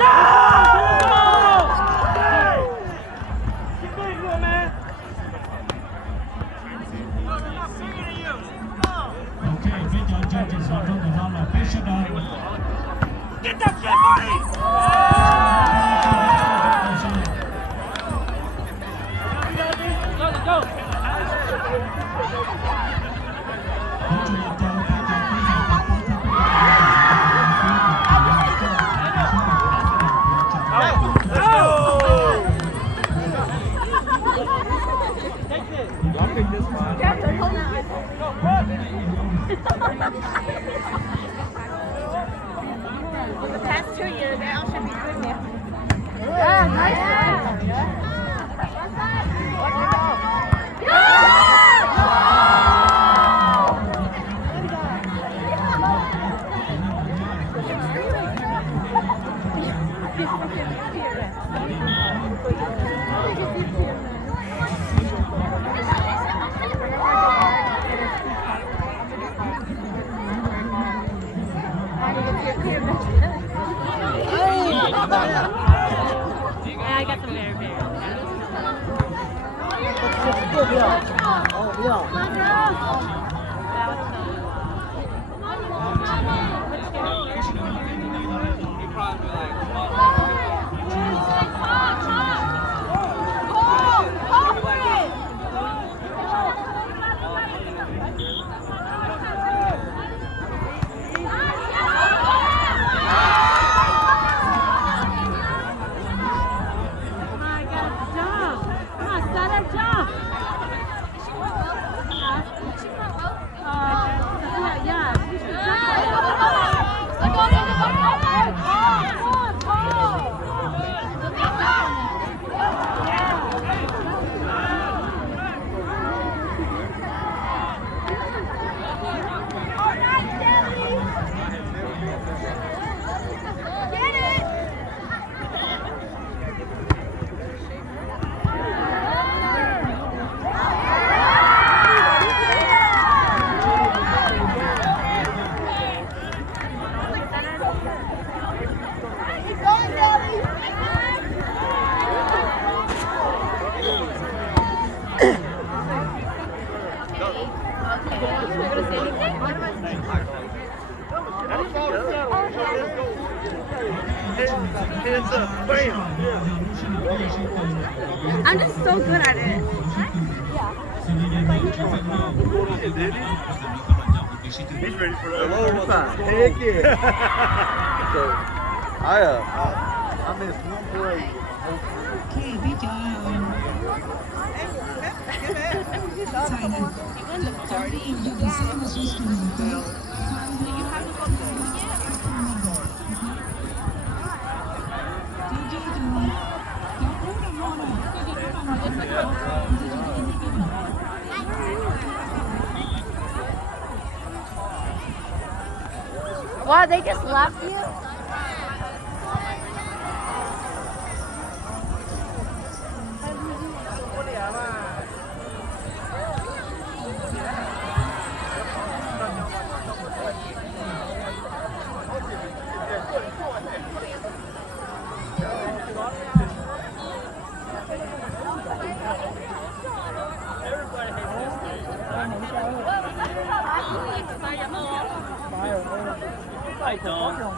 Okay, video judges 我中得到了必须的。Get that shit, buddy! I'm just so good at it. He's ready for that. Heck yeah. So, I missed one play. Okay, video. The party you can say was just Wow, they just left you? I don't. Oh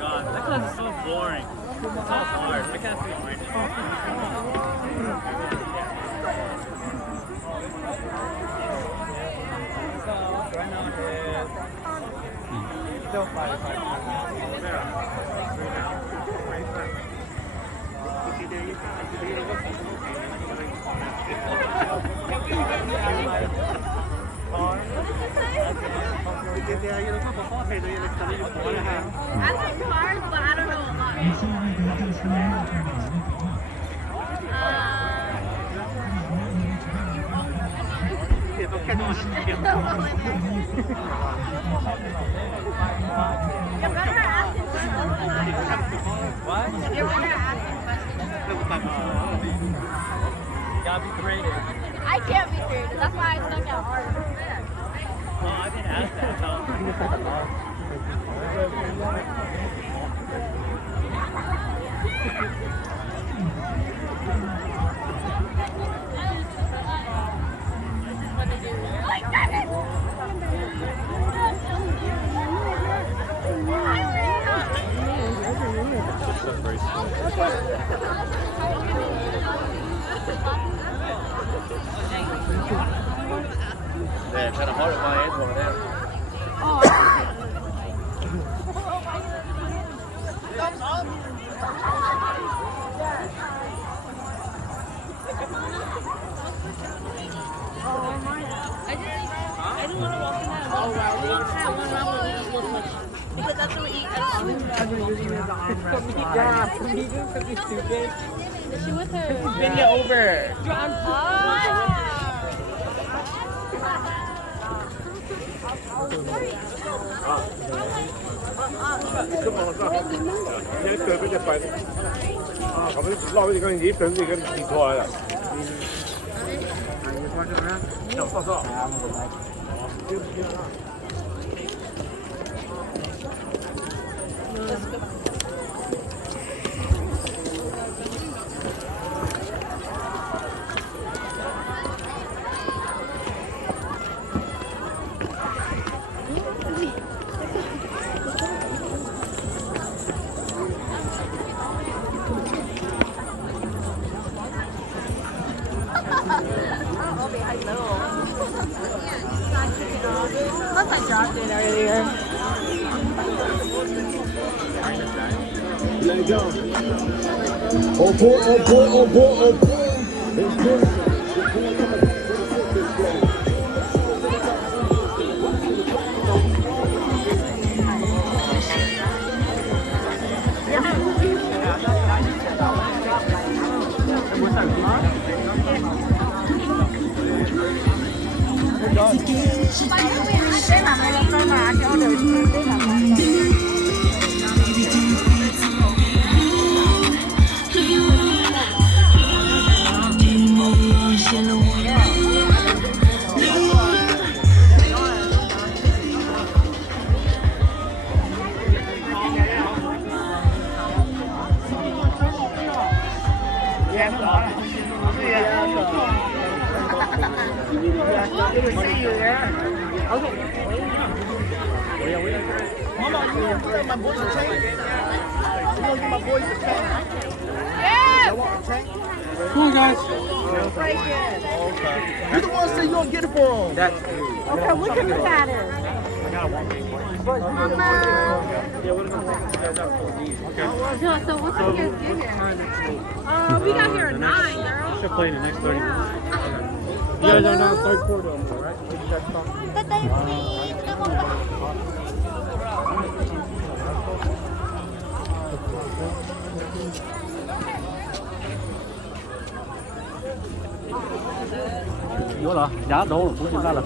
god, that class is so boring. It's so hard. I can't see it right now. Still 'Cause I like cars, but I don't know a lot. You're better at asking questions. What? You're better at asking questions. Gotta be creative. I can't be creative. That's why I stuck out hard. Well, I didn't ask that, so. Yeah, kind of hard at my age over there. Thumbs up. I didn't want to walk in that. Oh, wow. We walked that one around where we just look much. Because that's what we eat. I don't know. I've been using it as an armrest. Yeah, from vegan because he's stupid. Is she with her? Bend you over. Plus I dropped it earlier. Let go. Oh boy, oh boy, oh boy, oh boy. It's good. Good to see you there. Mama, you gonna give my boys a tank? You gonna give my boys a tank? Yeah! I want a tank. Come on, guys. You're the one that say you don't get it for them. That's Okay, look at the batter. No, so what time you guys get here? We got here at 9, girl. Should play in the next 30 minutes. You guys are now third quarter, right? Vô là giá đổ là cũng ra là